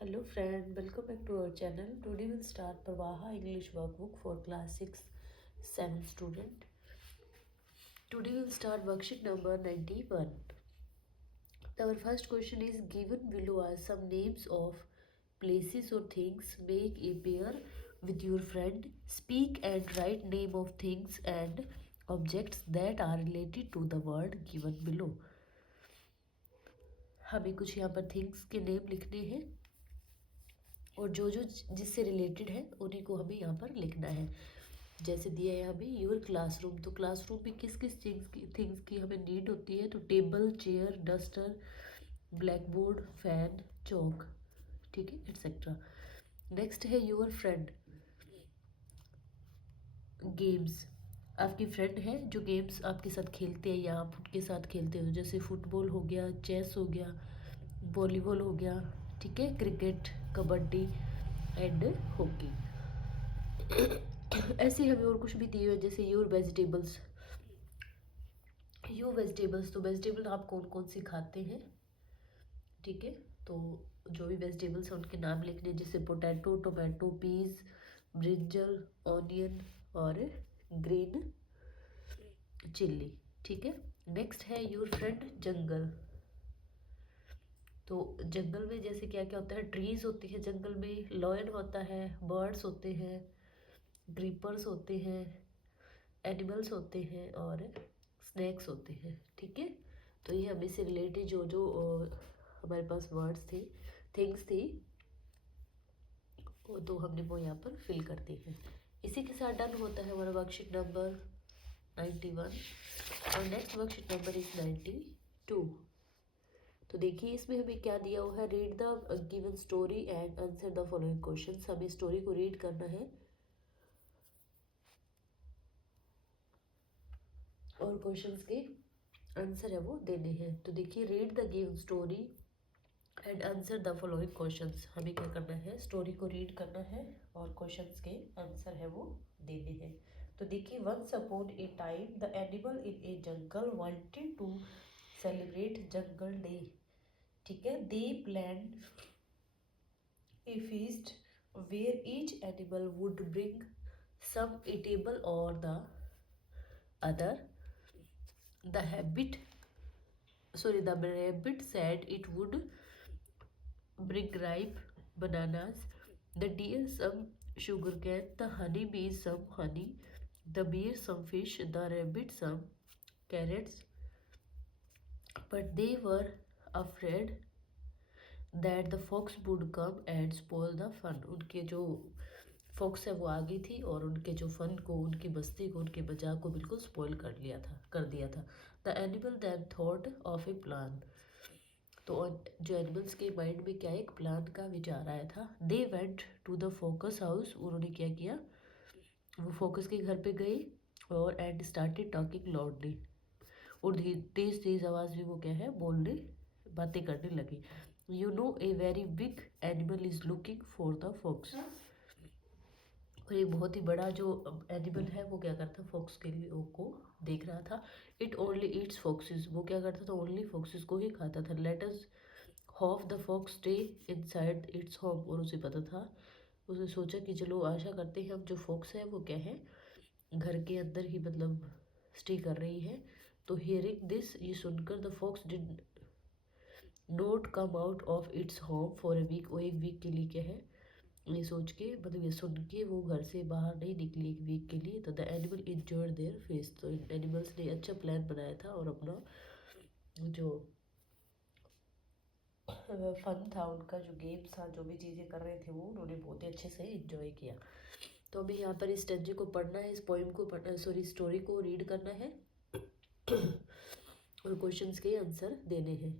Hello friend, welcome back to our channel. Today we'll start Pravaha English workbook for class 6 7 student. Today we'll start worksheet number 91. Our first question is given below are some names of places or things. Make a pair with your friend. Speak and write name of things and objects that are related to the word given below. हमें कुछ यहाँ पर things के name लिखने हैं और जो जो जिससे रिलेटेड है उन्हीं को हमें यहाँ पर लिखना है। जैसे दिया है हमें योर क्लासरूम, तो क्लासरूम में किस किस थिंग्स की हमें नीड होती है, तो table, chair, duster, black board, fan, chalk, ठीक है, एट्सेट्रा। नेक्स्ट है योर फ्रेंड, गेम्स, आपकी फ्रेंड है जो गेम्स आपके साथ खेलते हैं या आप उनके साथ खेलते हो, जैसे फुटबॉल हो गया, चेस हो गया, वॉलीबॉल हो गया, ठीक है, क्रिकेट, कबड्डी एंड हॉकी। ऐसे हमें और कुछ भी दिए हुए जैसे योर वेजिटेबल्स, तो वेजिटेबल आप कौन कौन सी खाते हैं, ठीक है, तो जो भी वेजिटेबल्स हैं उनके नाम लिखने, जैसे potato, tomato, peas, brinjal, onion और ग्रीन चिल्ली, ठीक है। नेक्स्ट है योर फ्रेंड जंगल, तो जंगल में जैसे क्या क्या होता है, ट्रीज होती है जंगल में, लॉयन होता है, बर्ड्स होते हैं, ग्रीपर्स होते हैं, एनिमल्स होते हैं और स्नैक्स होते हैं, ठीक है। तो ये हमें से रिलेटेड जो जो हमारे पास वर्ड्स थे, थिंग्स थी, वो तो हमने वो यहाँ पर फिल कर दी है। इसी के साथ डन होता है हमारा वर्कशीट नंबर 91 और नेक्स्ट वर्कशीट नंबर इज 92। तो देखिए इसमें हमें क्या दिया हुआ है, read the given story and answer the following question. हमें स्टोरी को रीड करना है और क्वेश्चंस के आंसर है वो देने हैं। तो देखिए read the given story and answer the following questions, हमें क्या करना है, स्टोरी को रीड करना है और क्वेश्चंस के आंसर है वो देने हैं। तो देखिए once upon a time the animal in a jungle wanted to celebrate jungle day, ठीक है, they plan a feast where each animal would bring some eatable or the other. The rabbit said it would bring ripe bananas, the deer some sugarcane, the honey bee some honey, the bear some fish, the rabbit some carrots, but they were afraid that the fox would come and spoil the fun. उनके जो fox है वो आ गई थी और उनके जो fun को, उनकी मस्ती को, उनके मजाक को बिल्कुल स्पॉइल कर दिया था। The animal then thought of a plan, तो जो एनिमल्स के माइंड में क्या एक प्लान का विचार आया था। They went to the fox's house, उन्होंने क्या किया, वो फोकस के घर पे गई और एंड स्टार्टेड टॉकिंग लाउडली, और तेज तेज आवाज में वो क्या है बोलने, बातें करने लगी। You know a very big animal is looking for the fox, और एक बहुत ही बड़ा जो एनिमल है वो क्या करता, फॉक्स के लिए को देख रहा था। इट ओनली ईट्स फॉक्सेस, वो क्या करता था, ओनली फॉक्सेस को ही खाता था। Let us hope the fox stay inside its home, और उसे पता था, उसने सोचा कि चलो आशा करते हैं अब जो फॉक्स है वो क्या है, घर के अंदर ही मतलब स्टे कर रही है। तो हियरिंग दिस, ये सुनकर, the fox did not come out of its home for a week, वो एक वीक के लिए क्या है, ये सोच के मतलब ये सुन के वो घर से बाहर नहीं निकली एक वीक के लिए। तो the animal enjoyed their face, तो एनिमल्स ने अच्छा प्लान बनाया था और अपना जो फन था, उनका जो गेम था, जो भी चीज़ें कर रहे थे वो उन्होंने बहुत ही अच्छे से इंजॉय किया। तो हमें यहाँ पर इस स्टेंजे को पढ़ना है, इस पोइम को पढ़ना, सॉरी स्टोरी को रीड करना है और क्वेश्चंस के आंसर देने हैं।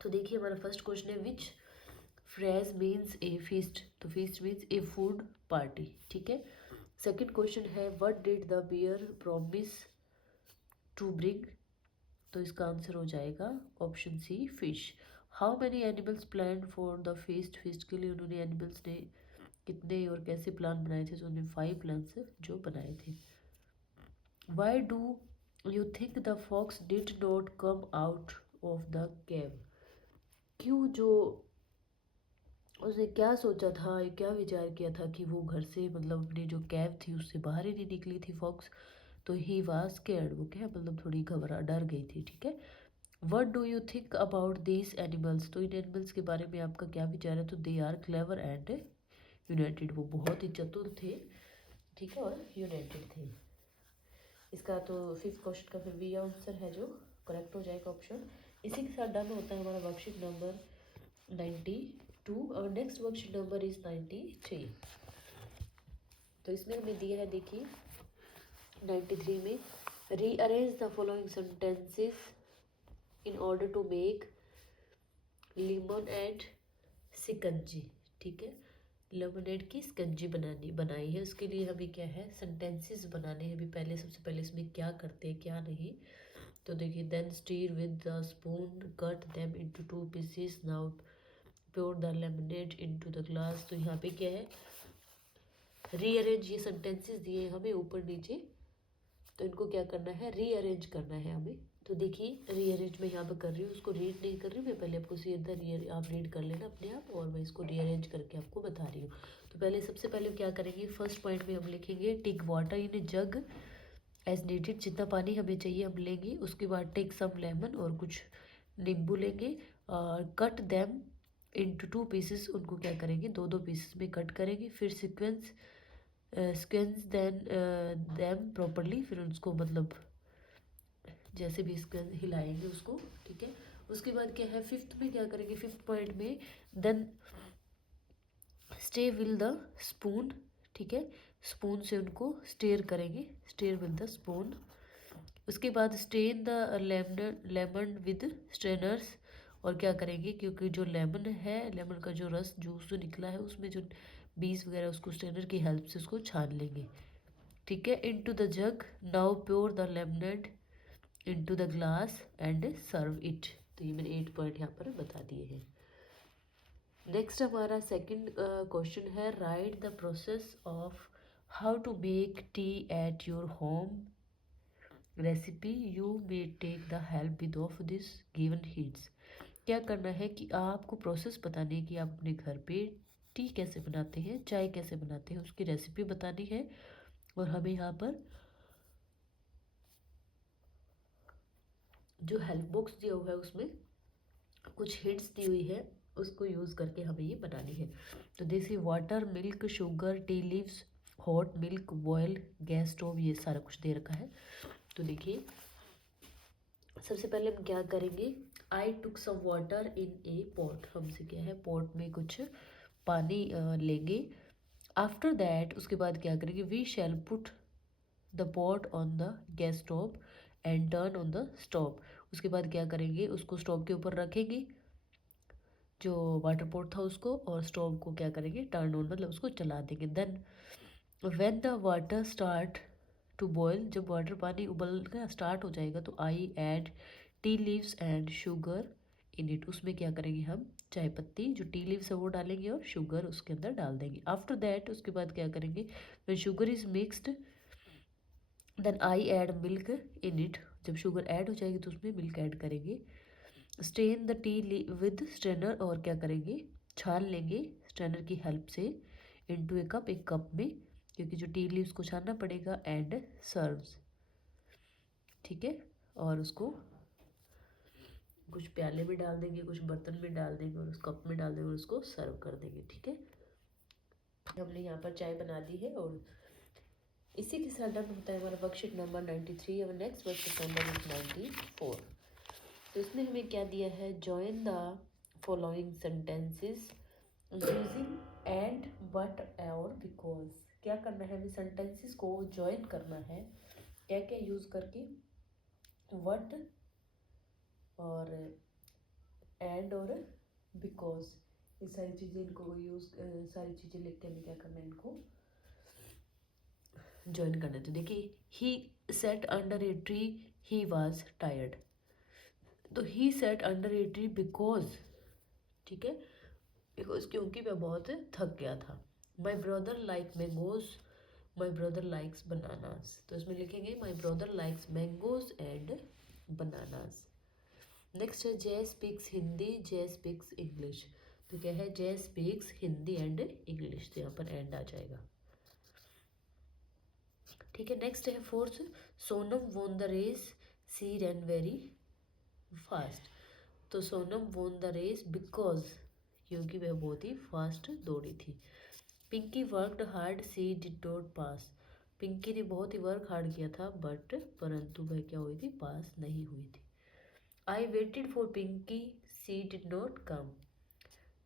तो देखिए हमारा फर्स्ट क्वेश्चन है which phrase means a feast, तो feast means a food party, ठीक है। सेकंड क्वेश्चन है what did the bear promise to bring, तो इसका आंसर हो जाएगा option C fish. How many animals plan for the feast, feast के लिए उन्होंने एनिमल्स ने कितने और कैसे प्लान बनाए थे, तो उन्होंने 5 प्लान्स जो बनाए थे। Why do you think the fox did not come out of the cave, क्यों, जो उसने क्या सोचा था, क्या विचार किया था कि वो घर से मतलब अपनी जो कैब थी उससे बाहर ही नहीं निकली थी फॉक्स। तो ही वाज स्केर्ड, वो क्या मतलब थोड़ी घबरा डर गई थी, ठीक है। What do you think about these animals, तो इन एनिमल्स के बारे में आपका क्या विचार है। तो they are clever and united, वो बहुत ही चतुर थे, ठीक है, और यूनाइटेड थे। इसका तो फिफ्थ क्वेश्चन का फिर भी आंसर है जो करेक्ट हो जाएगा ऑप्शन। इसी के साथ डन होता है हमारा वर्कशीट नंबर 92 और नेक्स्ट वर्कशीट नंबर इज 93। तो इसमें हमें दिया है, देखिए 93 में, rearrange the following sentences in order to make lemon and shikanji, ठीक है। लेमनेड की स्कंजी बनाई है, उसके लिए हमें क्या है, सेंटेंसेस बनाने हैं। अभी पहले सबसे पहले इसमें क्या करते हैं क्या नहीं। तो देखिए, then stir with the spoon, cut them into 2 pieces, now pour the lemonade into the glass. तो यहाँ पे क्या है, रीअरेंज, ये सेंटेंसेस दिए हैं हमें ऊपर नीचे, तो इनको क्या करना है, रीअरेंज करना है हमें। तो देखिए रीअरेंज मैं यहाँ पे कर रही हूँ, उसको रीड नहीं कर रही हूँ मैं, पहले आपको सीधा आप रीड कर लेना अपने आप, और मैं इसको रीअरेंज करके आपको बता रही हूँ। तो पहले सबसे पहले क्या करेंगे, फर्स्ट पॉइंट में हम लिखेंगे take water in jug as needed, जितना पानी हमें चाहिए हम लेंगे। उसके बाद टेक सम लेमन, और कुछ नींबू लेंगे। कट देम इनटू 2 पीसेस, उनको क्या करेंगे, दो दो पीसेस में कट करेंगे। फिर स्क्वेंस देन देम प्रॉपरली, फिर उसको मतलब जैसे भी इसका हिलाएंगे उसको, ठीक है। उसके बाद क्या है, फिफ्थ में क्या करेंगे, फिफ्थ पॉइंट में, then stir well the spoon, ठीक है, स्पून से उनको स्टेयर करेंगे, स्टेयर विल द स्पून। उसके बाद stand the lemon with strainers, और क्या करेंगे, क्योंकि जो लेमन है, लेमन का जो रस जूस जो निकला है उसमें जो बीज वगैरह, उसको स्ट्रेनर की हेल्प से उसको छान लेंगे, ठीक है। Into the jug, now pour the lemonade into the glass and serve it. तो ये मैंने 8 पॉइंट यहाँ पर बता दिए हैं। नेक्स्ट हमारा सेकंड क्वेश्चन है, write the process of how to make tea at your home recipe, you may take the help with of this given hints. क्या करना है कि आपको प्रोसेस बतानी है कि आप अपने घर पे टी कैसे बनाते हैं, चाय कैसे बनाते हैं, उसकी रेसिपी बतानी है। और हमें यहाँ पर जो हेल्प बॉक्स दिया हुआ है उसमें कुछ हिंट्स दी हुई है, उसको यूज़ करके हमें ये बनानी है। तो जैसे water, milk, sugar, tea leaves, hot milk, boil, gas stove, ये सारा कुछ दे रखा है। तो देखिए सबसे पहले हम क्या करेंगे, आई टुक some water in a pot, हमसे क्या है, पॉट में कुछ पानी लेंगे। आफ्टर दैट, उसके बाद क्या करेंगे, we shall put the pot on the gas stove and turn on the stove. उसके बाद क्या करेंगे, उसको स्टोव के ऊपर रखेंगे, जो वाटर पॉट था उसको, और स्टोव को क्या करेंगे, टर्न ऑन मतलब उसको चला देंगे। Then when the water start to boil, जब वाटर पानी उबलना स्टार्ट हो जाएगा, तो I add tea leaves and sugar in it, उसमें क्या करेंगे हम, चाय पत्ती जो टी लीव्स है वो डालेंगे और शुगर उसके अंदर डाल देंगे। आफ्टर दैट, उसके बाद क्या करेंगे, when sugar is mixed, then I add milk in it, जब शुगर ऐड हो जाएगी तो उसमें मिल्क ऐड करेंगे। Strain the tea with strainer, और क्या करेंगे, छान लेंगे स्ट्रेनर की हेल्प से, इनटू ए कप, एक कप में, क्योंकि जो टी लीव्स को छानना पड़ेगा। एंड सर्व्स, ठीक है, और उसको कुछ प्याले में डाल देंगे, कुछ बर्तन में डाल देंगे, और उस कप में डाल देंगे और उसको सर्व कर देंगे, ठीक है। हमने यहाँ पर चाय बना दी है, और इसी के साथ डन होता है हमारा वर्कशीट नंबर 93 और नेक्स्ट वर्कशीट नंबर इज 94। तो इसमें हमें क्या दिया है, join the following sentences using and, but और बिकॉज। क्या करना है, हमें सेंटेंसेस को जॉइन करना है, क्या क्या यूज करके, वट और एंड और बिकॉज, ये सारी चीज़ें इनको यूज, सारी चीज़ें लिख के हमें क्या करना है, इनको ज्वाइन करना है। तो देखिए, he sat under a tree, he was tired, तो he sat under a tree because, ठीक है, बिकॉज क्योंकि मैं बहुत थक गया था। My brother like mangoes, my brother likes bananas, तो इसमें लिखेंगे my brother likes mangoes and bananas. Next है जय स्पीक्स हिंदी, जय स्पीक्स इंग्लिश। तो क्या है, Jay speaks Hindi and English, तो यहाँ पर एंड आ जाएगा। ठीक है, नेक्स्ट है fourth, Sonam won the race, she run very fast. तो Sonam won the race because, क्योंकि वह बहुत ही फास्ट दौड़ी थी। Pinky worked hard, she did not pass. Pinky ने बहुत ही वर्क हार्ड किया था बट परंतु वह क्या हुई थी, पास नहीं हुई थी। I waited for Pinky, she did not come.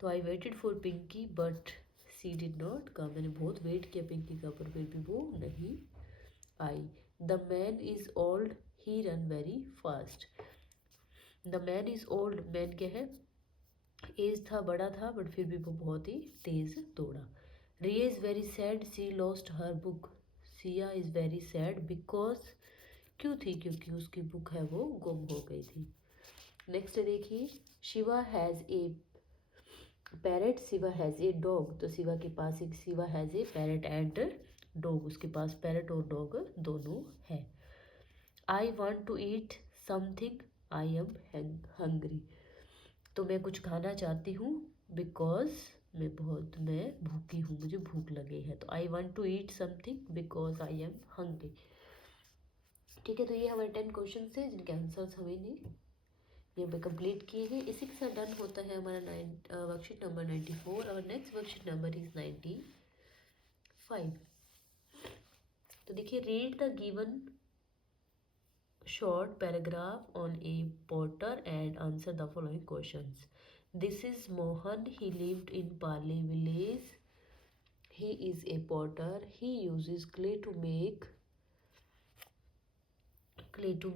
तो I waited for Pinky but she did not come, मैंने बहुत वेट किया पिंकी का पर फिर भी वो नहीं आई। The man is old, he run very fast. The man is old, man क्या है, एज था, बड़ा था बट फिर भी वो बहुत ही तेज दौड़ा। Riya is very sad, she lost her book. Siya is very sad because, क्यों थी, क्योंकि उसकी बुक है वो गुम हो गई थी। नेक्स्ट देखिए, Shiva has a parrot, Shiva has a dog. तो शिवा के पास एक, Shiva has a parrot and dog, उसके पास पैरेट और डॉग दोनों है। I want to eat something, I am hungry. तो मैं कुछ खाना चाहती हूँ बिकॉज मैं भूखी हूँ, मुझे भूख लगी है। तो I want to eat something because I am hungry. ठीक है, तो ये हमारे 10 क्वेश्चन है जिनके आंसर्स हमें ने ये पे कंप्लीट किए हैं। इसी के साथ डन होता है हमारा वर्कशीट नंबर 94 और नेक्स्ट वर्कशीट नंबर इज 95। तो देखिए, read the given short paragraph on a potter and answer the following questions. This is Mohan. He lived in Pali village. He is a potter. He uses clay to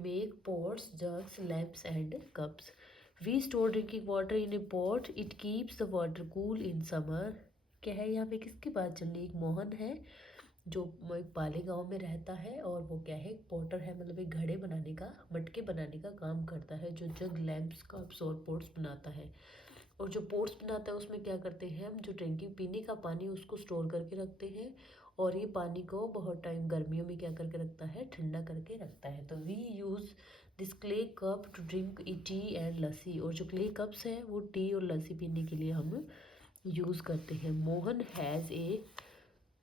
make pots, jugs, lamps, and cups. We store drinking water in a pot. It keeps the water cool in summer. क्या है यहाँ पे, किसकी बात चल रही है, एक मोहन है जो एक पाली गांव में रहता है और वो क्या है, एक पॉटर है, मतलब एक घड़े बनाने का, मटके बनाने का काम करता है, जो जग, लैम्प्स, कप्स और पोट्स बनाता है। और जो पोट्स बनाता है उसमें क्या करते हैं हम, जो ड्रिंकिंग पीने का पानी उसको स्टोर करके रखते हैं और ये पानी को बहुत टाइम गर्मियों में क्या करके रखता है, ठंडा करके रखता है। तो we use this clay cup to drink tea and lassi. और जो क्ले कप्स हैं वो टी और लस्सी पीने के लिए हम यूज़ करते हैं। Mohan has a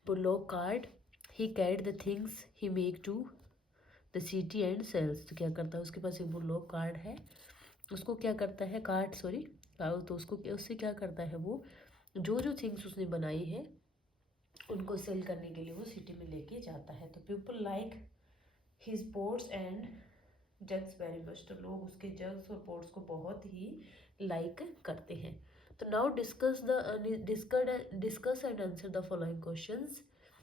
bullock cart, he carried the things he make to the city and sells. तो क्या करता है, उसके पास एक पुल्लो कार्ड है, उसको क्या करता है, कार्ड सॉरी, तो उससे क्या करता है, वो जो थिंग्स उसने बनाई है उनको सेल करने के लिए वो सिटी में लेके जाता है। तो people like his ports and jugs very much. तो लोग उसके जग्स और पोर्ट्स को बहुत ही लाइक करते हैं। तो now discuss and answer the following questions.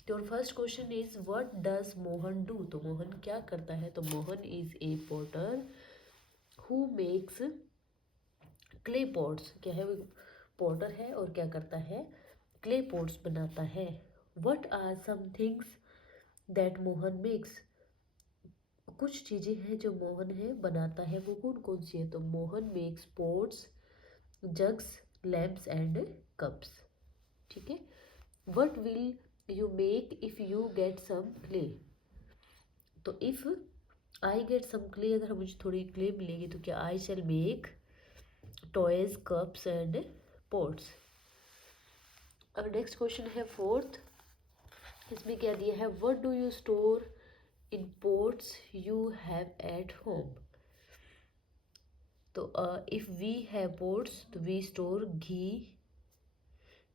Your first question is what does Mohan do. तो मोहन क्या करता है, तो Mohan is a potter who makes clay pots. क्या है, वो पॉटर है और क्या करता है, क्ले पॉट्स बनाता है। What are some things that Mohan makes. कुछ चीज़ें हैं जो मोहन है बनाता है, वो कौन कौन सी है, तो Mohan makes pots, jugs, lamps and cups. ठीक है, what will you make if you get some clay. तो if I get some clay, अगर मुझे थोड़ी क्ले मिलेगी तो क्या, I shall make toys, cups and pots. अब नेक्स्ट क्वेश्चन है फोर्थ, इसमें क्या दिया है, what do you store in pots you have at home. तो इफ़ वी हैव पोट्स तो we store ghee,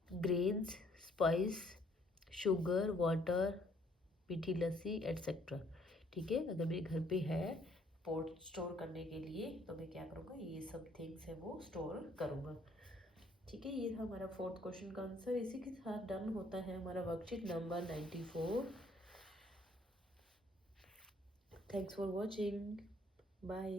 grains, spice, sugar, water, मीठी लस्सी etcetera. ठीक है, अगर मेरे घर पे है पोट स्टोर करने के लिए तो मैं क्या करूँगा, ये सब थिंग्स है वो स्टोर करूँगा। ठीक है, ये था हमारा फोर्थ क्वेश्चन का आंसर। इसी के साथ डन होता है हमारा worksheet number 94। Thanks for watching, bye.